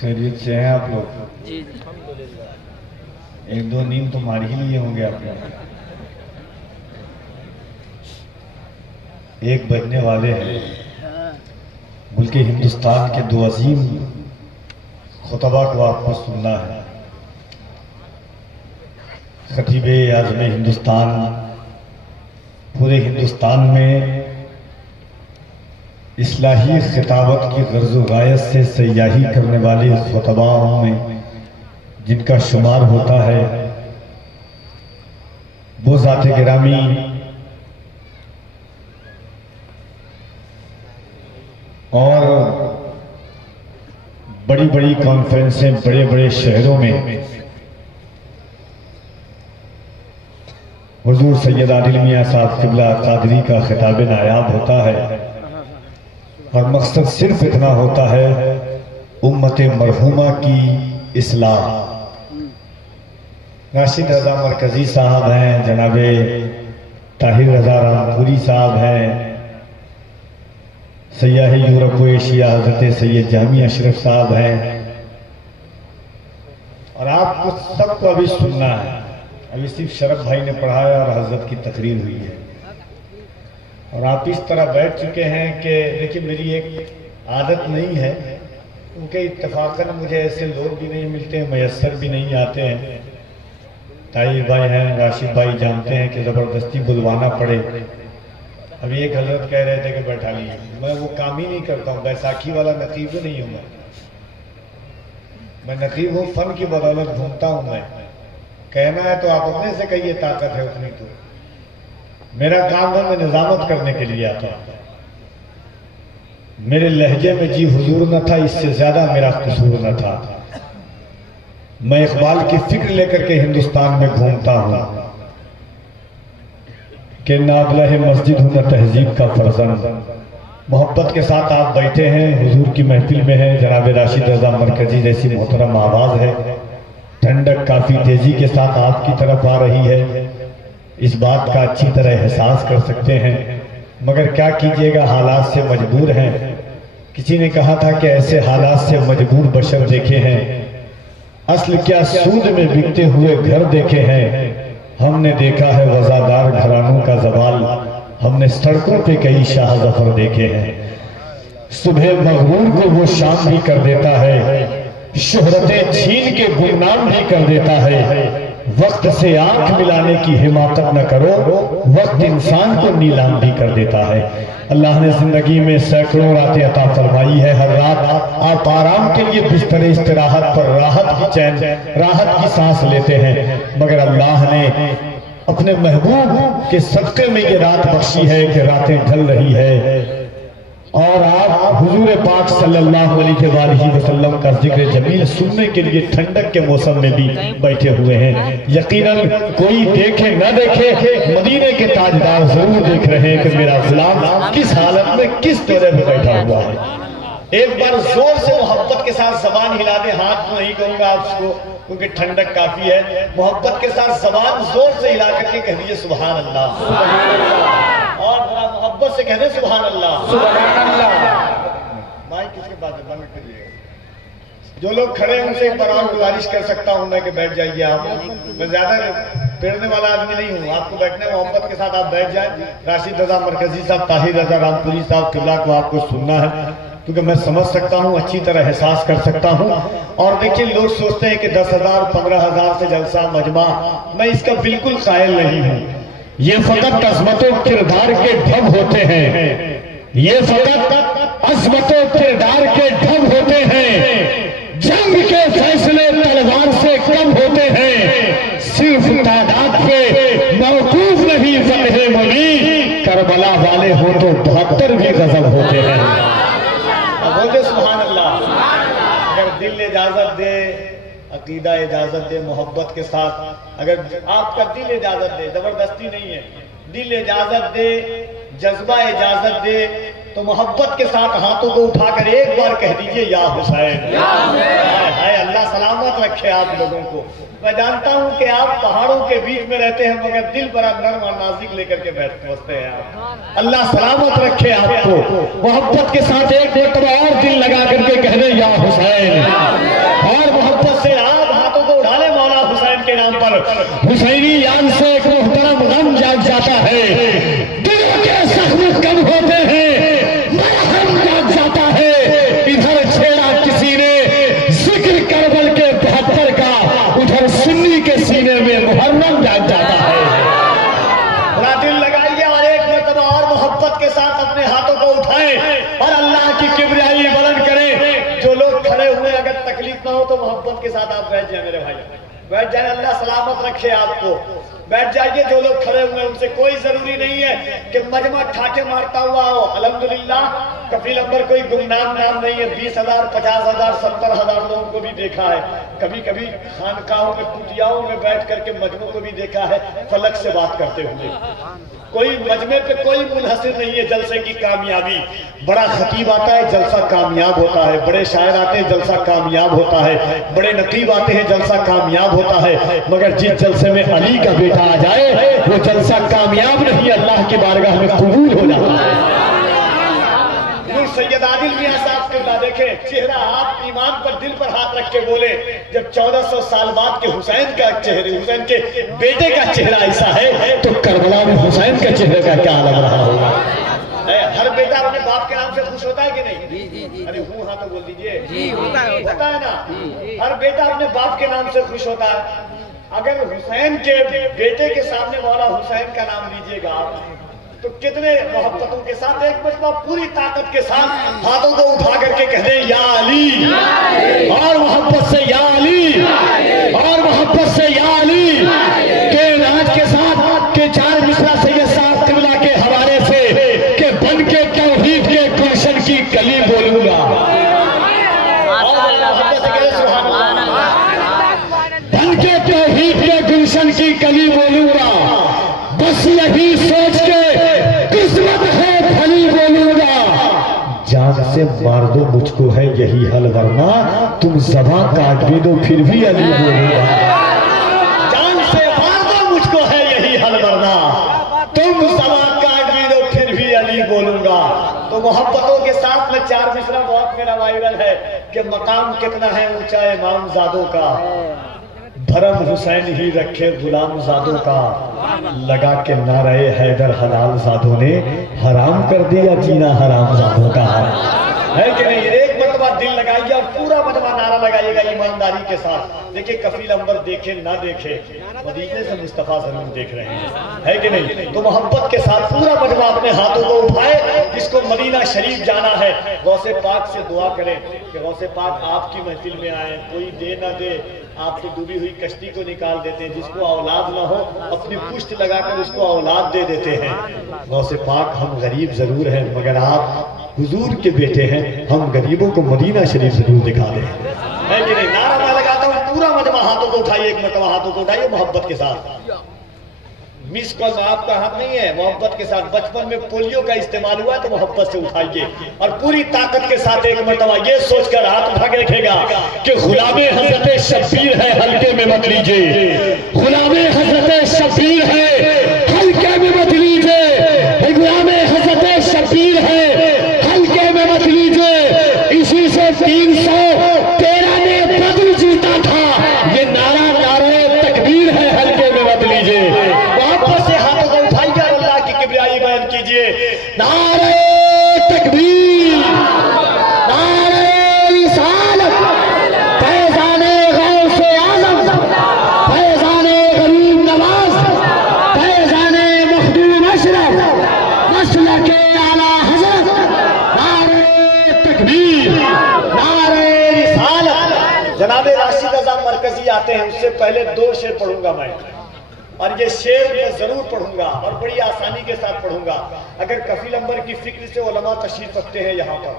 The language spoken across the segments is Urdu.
خیریت سے ہیں آپ لوگ؟ جی ایک دو نیند تمہاری ہی لیے ہوں گے آپ نے. ایک بجنے والے ہیں. ملک ہندوستان کے دو عظیم خطبہ کو آپ کو سننا ہے. خطیب اعظم ہندوستان پورے ہندوستان میں اصلاحی خطابت کی غرض و غایت سے سیاحی کرنے والے خطباؤں میں جن کا شمار ہوتا ہے، وہ ذات گرامی اور بڑی بڑی کانفرنسیں بڑے بڑے شہروں میں حضور سید عادل میاں صاحب قبلہ قادری کا خطاب نایاب ہوتا ہے، اور مقصد صرف اتنا ہوتا ہے امت مرحومہ کی اصلاح. راشد رضا مرکزی صاحب ہیں، جناب طاہر رضا رامپوری صاحب ہیں، سیاح یورپ و ایشیا حضرت سید جامی اشرف صاحب ہیں، اور آپ کو سب کو ابھی سننا ہے. ابھی صرف شرف بھائی نے پڑھایا اور حضرت کی تقریر ہوئی ہے، اور آپ اس طرح بیٹھ چکے ہیں کہ دیکھیں میری ایک عادت نہیں ہے، کیونکہ اتفاقاً مجھے ایسے لوگ بھی نہیں ملتے ہیں، میسر بھی نہیں آتے ہیں. طاہر بھائی ہیں، راشد بھائی جانتے ہیں کہ زبردستی بلوانا پڑے. ابھی ایک حضرت کہہ رہے تھے کہ بیٹھا لیے، میں وہ کام ہی نہیں کرتا ہوں. بیساکھی والا نقیب نہیں ہوں میں نقیب ہوں، فن کی بدولت گھومتا ہوں. میں کہنا ہے تو آپ اپنے سے کہیے، طاقت ہے اتنی تو. میرا کام ہے، میں نظامت کرنے کے لیے آتا ہوں. میرے لہجے میں جی حضور نہ تھا، اس سے زیادہ میرا قصور نہ تھا. میں اقبال کی فکر لے کر کے ہندوستان میں گھومتا ہوں کہ نہ ابلہ مسجد ہوں نہ تہذیب کا فرزند. محبت کے ساتھ آپ بیٹھے ہیں، حضور کی محفل میں ہیں، جناب راشد رضا مرکزی جیسی محترم آواز ہے، ٹھنڈک کافی تیزی کے ساتھ آپ کی طرف آ رہی ہے. اس بات کا اچھی طرح احساس کر سکتے ہیں، مگر کیا کیجئے گا، حالات سے مجبور ہیں. کسی نے کہا تھا کہ ایسے حالات سے مجبور بشر دیکھے ہیں، اصل کیا سود میں بکتے ہوئے گھر دیکھے ہیں. ہم نے دیکھا ہے وزادار گھرانوں کا زوال، ہم نے سڑکوں پہ کئی شاہ ظفر دیکھے ہیں. صبح مغرور کو وہ شام بھی کر دیتا ہے، شہرتیں چھین کے گمنام بھی کر دیتا ہے. وقت سے آنکھ ملانے کی حماقت نہ کرو، وقت انسان کو نیلام بھی کر دیتا ہے. اللہ نے زندگی میں سینکڑوں راتیں عطا فرمائی ہے. ہر رات آپ آرام کے لیے بستر استراحت پر راحت کی چین، راحت کی سانس لیتے ہیں، مگر اللہ نے اپنے محبوب کے صدقے میں یہ رات بخشی ہے کہ راتیں ڈھل رہی ہے، اور آپ حضور پاک صلی اللہ علیہ وآلہ وسلم کا ذکر جمیل سننے کے لیے ٹھنڈک کے موسم میں بھی بیٹھے ہوئے ہیں. یقیناً کوئی دیکھے نہ دیکھے، مدینے کے تاجدار ضرور دیکھ رہے ہیں کہ میرا غلام کس حالت میں کس طرح میں بیٹھا ہوا ہے. ایک بار زور سے محبت کے ساتھ زبان ہلا دے. ہاتھ تو نہیں کہوں گا آپ کو کیونکہ ٹھنڈک کافی ہے. محبت کے ساتھ زبان زور سے ہلا کر کے کہہ دیجئے سبحان اللہ، اور ذرا محبت سے کہہ دیں سبحان اللہ، سبحان اللہ. مائک کس کے پاس ہے؟ بند کر دیجیے. جو لوگ کھڑے ہیں ان سے ایک بار اور گزارش کر سکتا ہوں میں کہ بیٹھ جائیے آپ. میں زیادہ پیڑنے والا آدمی نہیں ہوں، آپ کو بیٹھنے محبت کے ساتھ آپ بیٹھ جائیں. راشد رضا مرکزی صاحب، طاہر رضا رامپوری صاحب قبلہ کو آپ کو سننا ہے، کیونکہ میں سمجھ سکتا ہوں، اچھی طرح احساس کر سکتا ہوں. اور دیکھیں لوگ سوچتے ہیں کہ 10,000 15,000 سے جلسہ مجمع، میں اس کا بالکل قائل نہیں ہوں. یہ فقط عظمت و کردار کے ڈھب ہوتے ہیں، یہ فقط عظمت و کردار کے ڈھب ہوتے ہیں. جنگ کے فیصلے تلوار سے کم ہوتے ہیں، صرف تعداد پہ موقوف نہیں فتح مبین. کربلا والے ہو تو 72 بھی غضب ہوتے ہیں. بولتے سبحان اللہ. اگر دل اجازت دے، عقیدہ اجازت دے، محبت کے ساتھ اگر آپ کا دل اجازت دے، زبردستی نہیں ہے، دل اجازت دے، جذبہ اجازت دے، تو محبت کے ساتھ ہاتھوں کو اٹھا کر ایک بار کہہ دیجئے یا حسین. ہائے اللہ سلامت رکھے آپ لوگوں کو. میں جانتا ہوں کہ آپ پہاڑوں کے بیچ میں رہتے ہیں مگر دل بڑا نرم اور نازک لے کر کے پہنچتے ہیں آپ. اللہ سلامت رکھے آپ کو. محبت کے ساتھ ایک مرتبہ اور دل لگا کر کے کہہ دیں یا حسین, اور محبت سے آپ ہاتھوں کو اڑا لیں مولا حسین کے نام پر. حسینی یان سے ایک محترم غم جاگ جاتا ہے, دلوں کے زخم کم ہوتے ہیں, مرہم جاگ جاتا ہے. ادھر چھیڑا کسی نے ذکر کربل کے 72 کا, ادھر سنی کے سینے میں محرم جاگ جاتا ہے. بڑا دل لگائیے اور ایک مرتبہ اور محبت کے ساتھ اپنے ہاتھوں کو اٹھائیں اور اللہ کی کبریائی بلند کریں. جو لوگ کھڑے ہوئے اگر تکلیف نہ ہو تو محبت کے ساتھ آپ بیٹھ جائیں میرے بھائی, بیٹھ جائیں. اللہ سلامت رکھے آپ کو, بیٹھ جائیے. جو لوگ کھڑے ہوئے ان سے کوئی ضروری نہیں ہے کہ مجمع ٹھاٹے مارتا ہوا ہو. الحمدللہ کفیل امبر کوئی گمنام نام نہیں ہے. 20,000 50,000 70,000 لوگوں کو بھی دیکھا ہے. کبھی کبھی خانقاہوں میں کٹیاؤں میں بیٹھ کر کے مجمع کو بھی دیکھا ہے فلک سے بات کرتے ہوئے. کوئی مجمع پہ کوئی منحصر نہیں ہے جلسے کی کامیابی. بڑا خطیب آتا ہے جلسہ کامیاب ہوتا ہے, بڑے شاعر آتے ہیں جلسہ کامیاب ہوتا ہے, بڑے نقیب آتے ہیں جلسہ کامیاب ہوتا ہے. مگر جس جلسے میں علی کا بیٹا آ جائے وہ جلسہ کامیاب نہیں, اللہ کی بارگاہ میں قبول ہو جاتا ہے. سید عادل میاں صاحب کے اللہ دیکھیں چہرہ, آپ ایمان پر دل پر ہاتھ رکھ کے بولے جب 1400 سال بعد کے حسین کا چہرے, حسین کے بیٹے کا چہرہ ایسا ہے تو کربلا میں حسین کا چہرے کا کیا لگ رہا ہوگا. ہر بیٹا اپنے باپ کے نام سے خوش ہوتا ہے کہ نہیں؟ ارے ہوں ہاں تو بول دیجئے. ہوتا ہے نا, ہر بیٹا اپنے باپ کے نام سے خوش ہوتا ہے. اگر حسین کے بیٹے کے سامنے مولا حسین کا نام لیجئے گا تو کتنے محبتوں کے ساتھ ایک مرتبہ پوری طاقت کے ساتھ ہاتھوں کو اٹھا کر کے کہہ دیں یا علی, اور محبت سے یا علی, اور محبت سے یا علی, کہ راج کے ساتھ کہ 4 مصرع سید صاحب قبلہ کے حوالے سے کہ بن کے توحید کے گلشن کی کلی بولوں گا. بن کے توحید کے گلشن کی کلی بولوں گا, بس یہی سوچ کے قسمت ہے بھلی بولوں گا. جان سے مار دو مجھ کو ہے یہی حل, ورنہ تم زبان کاٹ بھی دو پھر بھی علی بولوں گا. جان سے مار دو مجھ کو ہے یہی حل, ورنہ تم زبان کاٹ بھی دو پھر بھی علی بولوں گا. تو محبتوں کے ساتھ میں 4 مصرع بہت میرا وائرل ہے کہ مقام کتنا ہے اونچا امام زادوں کا, بھرم حسین ہی رکھے غلام زادوں کا, لگا کے نعرہ حیدر حلال زادوں نے حرام کر دیا جینا حرام زادوں کا. ہے کہ نہیں؟ ایک مرتبہ دل لگائیے اور پورا مجمع نعرہ لگائیے گا ایمانداری کے ساتھ. دیکھیں کفیل امبر دیکھے نہ دیکھے مدینے سے مصطفیٰ ضرور دیکھ رہے ہیں, ہے کہ نہیں؟ تو محبت کے ساتھ پورا مجمع اپنے ہاتھوں کو اٹھائے. جس کو مدینہ شریف جانا ہے غوث پاک سے دعا کریں کہ غوث پاک آپ کی محفل میں آئے, کوئی دے نہ دے آپ تو ڈوبی ہوئی کشتی کو نکال دیتے ہیں. جس کو اولاد نہ ہو اپنی پشت لگا کر اس کو اولاد دے دیتے ہیں. غوث پاک ہم غریب ضرور ہیں مگر آپ حضور کے بیٹے ہیں, ہم غریبوں کو مدینہ شریف ضرور دکھا دیں. ہے کہ نہیں؟ نعرہ میں لگاتا ہوں پورا مجمع ہاتھوں کو اٹھائیے, ایک مرتبہ ہاتھوں کو اٹھائیے محبت کے ساتھ. مس کال آپ کا حق نہیں ہے, محبت کے ساتھ. بچپن میں پولیو کا استعمال ہوا تو محبت سے اٹھائیے اور پوری طاقت کے ساتھ ایک مرتبہ یہ سوچ کر ہاتھ اٹھا کے رکھے گا کہ غلام حضرت شبیر ہے ہلکے میں مت لیجیے, غلام حضرت شبیر ہے ہلکے میں مت لیجیے, غلام حضرت شبیر ہے ہلکے میں مت لیجیے. اسی سے 313 نے بدر جیتا تھا, یہ نعرہ نعرہ تکبیر ہے ہلکے میں مت لیجیے. نعرہ تکبیر, نعرہ رسالت, فیضان غوث اعظم, فیضان غریب نواز, فیضان مخدوم اشرف, مسلک اعلیٰ حضرت. نعرہ تکبیر, نعرہ رسالت. جناب راشد رضا مرکزی آتے ہیں, اس سے پہلے 2 شعر پڑھوں گا میں, اور یہ شعر میں ضرور پڑھوں گا اور بڑی آسانی کے ساتھ پڑھوں گا. اگر کفیل امبر کی فکر سے علماء تشریف رکھتے ہیں یہاں پر,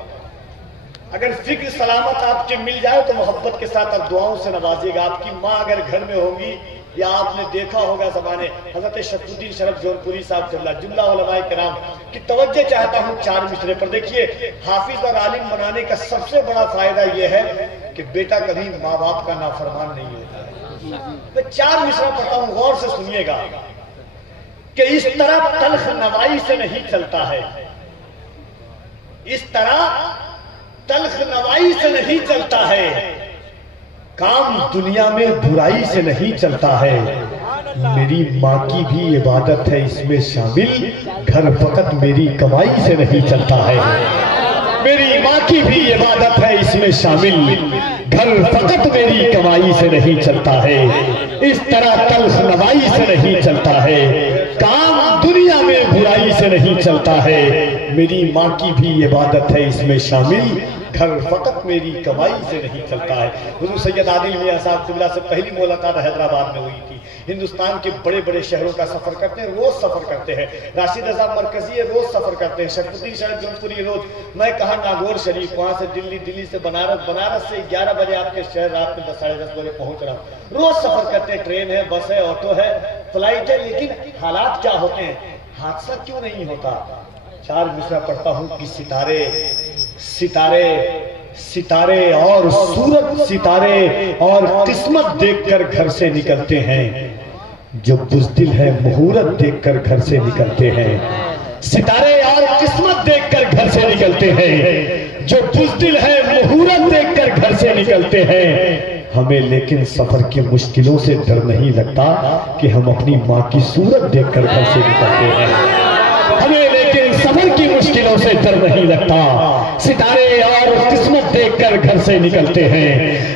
اگر فکر سلامت آپ کی مل جائے تو محبت کے ساتھ آپ دعاؤں سے نوازیے گا. آپ کی ماں اگر گھر میں ہوگی یا آپ نے دیکھا ہوگا زمانے حضرت شرف الدین شرف جونپوری صاحب جملہ علماء کرام کی توجہ چاہتا ہوں 4 مصرے پر. دیکھیے حافظ اور عالم بنانے کا سب سے بڑا فائدہ یہ ہے کہ بیٹا کبھی ماں باپ کا نافرمان نہیں ہوتا ہے. میں 4 مصرع پڑھتا ہوں، غور سے سنیے گا کہ اس طرح تلخ نوائی سے نہیں چلتا ہے، اس طرح تلخ نوائی سے نہیں چلتا ہے، کام دنیا میں برائی سے نہیں چلتا ہے، میری ماں کی بھی عبادت ہے اس میں شامل، گھر فقط میری کمائی سے نہیں چلتا ہے، میری ماں کی بھی عبادت ہے اس میں شامل، گھر فقط میری کمائی سے نہیں چلتا ہے، اس طرح تلخ نوائی سے نہیں چلتا ہے، کام دنیا میں برائی سے نہیں چلتا ہے، میری ماں کی بھی عبادت ہے اس میں شامل، گھر فقط میری کمائی سے نہیں چلتا ہے۔ حضور سید عادل میاں صاحب قبلہ سے پہلی ملاقات حیدرآباد میں ہوئی تھی، ہندوستان کے بڑے بڑے شہروں کا سفر کرتے ہیں، روز سفر کرتے ہیں، راشد رضا مرکزی روز سفر کرتے ہیں، شریف الدین شاہ جونپوری روز، میں کہا ناگور شریف، وہاں سے دلی، دلی سے بنارس، بنارس سے 11 بجے آپ کے شہر رات میں 10 ساڑھے 10 بجے پہنچ رہا ہوں، روز سفر کرتے ہیں، ٹرین ہے، بس ہے، آٹو ہے، فلائٹ ہے، لیکن حالات کیا ہوتے ہیں، حادثہ کیوں نہیں ہوتا؟ 4 مصرع پڑھتا ہوں کہ ستارے اور سورج، ستارے اور قسمت دیکھ کر گھر سے نکلتے ہیں، جو بزدل ہے مہورت دیکھ کر گھر سے نکلتے ہیں، ستارے اور قسمت دیکھ کر گھر سے نکلتے ہیں، جو بزدل ہے مہورت دیکھ کر گھر سے نکلتے ہیں، ہمیں لیکن سفر کی مشکلوں سے ڈر نہیں لگتا کہ ہم اپنی ماں کی صورت دیکھ کر گھر سے نکلتے ہیں، ہمیں لیکن سفر کی مشکلوں سے ڈر نہیں لگتا، ستارے اور قسمت دیکھ کر گھر سے نکلتے ہیں،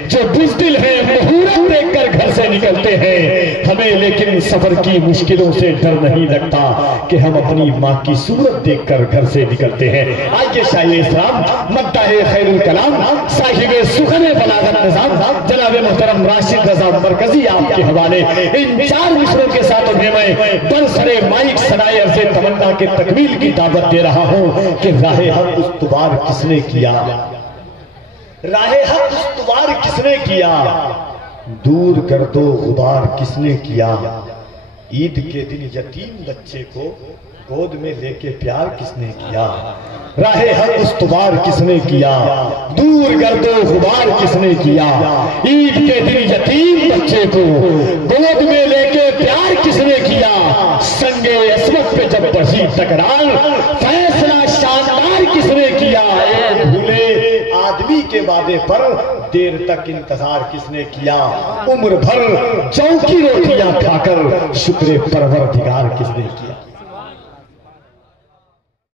جو بزدل ہے مہورت دیکھ کر گھر سے نکلتے ہیں، ہمیں لیکن سفر کی مشکلوں سے ڈر نہیں لگتا کہ ہم اپنی ماں کی صورت دیکھ کر گھر سے نکلتے ہیں۔ آئیے شاہ اسلام مداح خیر الکلام صاحب سخن بلاغت نظام جناب محترم راشد رضا مرکزی آپ کے حوالے ان 4 مصروں کے ساتھ انہیں میں برسر مائک سنائے عرض تمنا کے تکمیل کی دعوت دے رہا ہوں کہ راہ حق استوار کس نے کیا، راہ حق استوار کس نے کیا، دور گرد و غبار کس نے کیا، عید کے دن یتیم بچے کو گود میں لے کے پیار کس نے کیا، راہ حق استوار کس نے کیا، دور گرد و غبار کس نے کیا، عید کے دن یتیم بچے کو گود میں لے کے پیار کس نے کیا، سنگ عصمت پہ جب بڑھی ٹکرار فیصلہ شاندار کس نے کیا، ایک بھولے آدمی کے وعدے پر دیر تک انتظار کس نے کیا، عمر بھر جو کی روٹیاں کھا کر شکر پروردگار کس نے کیا۔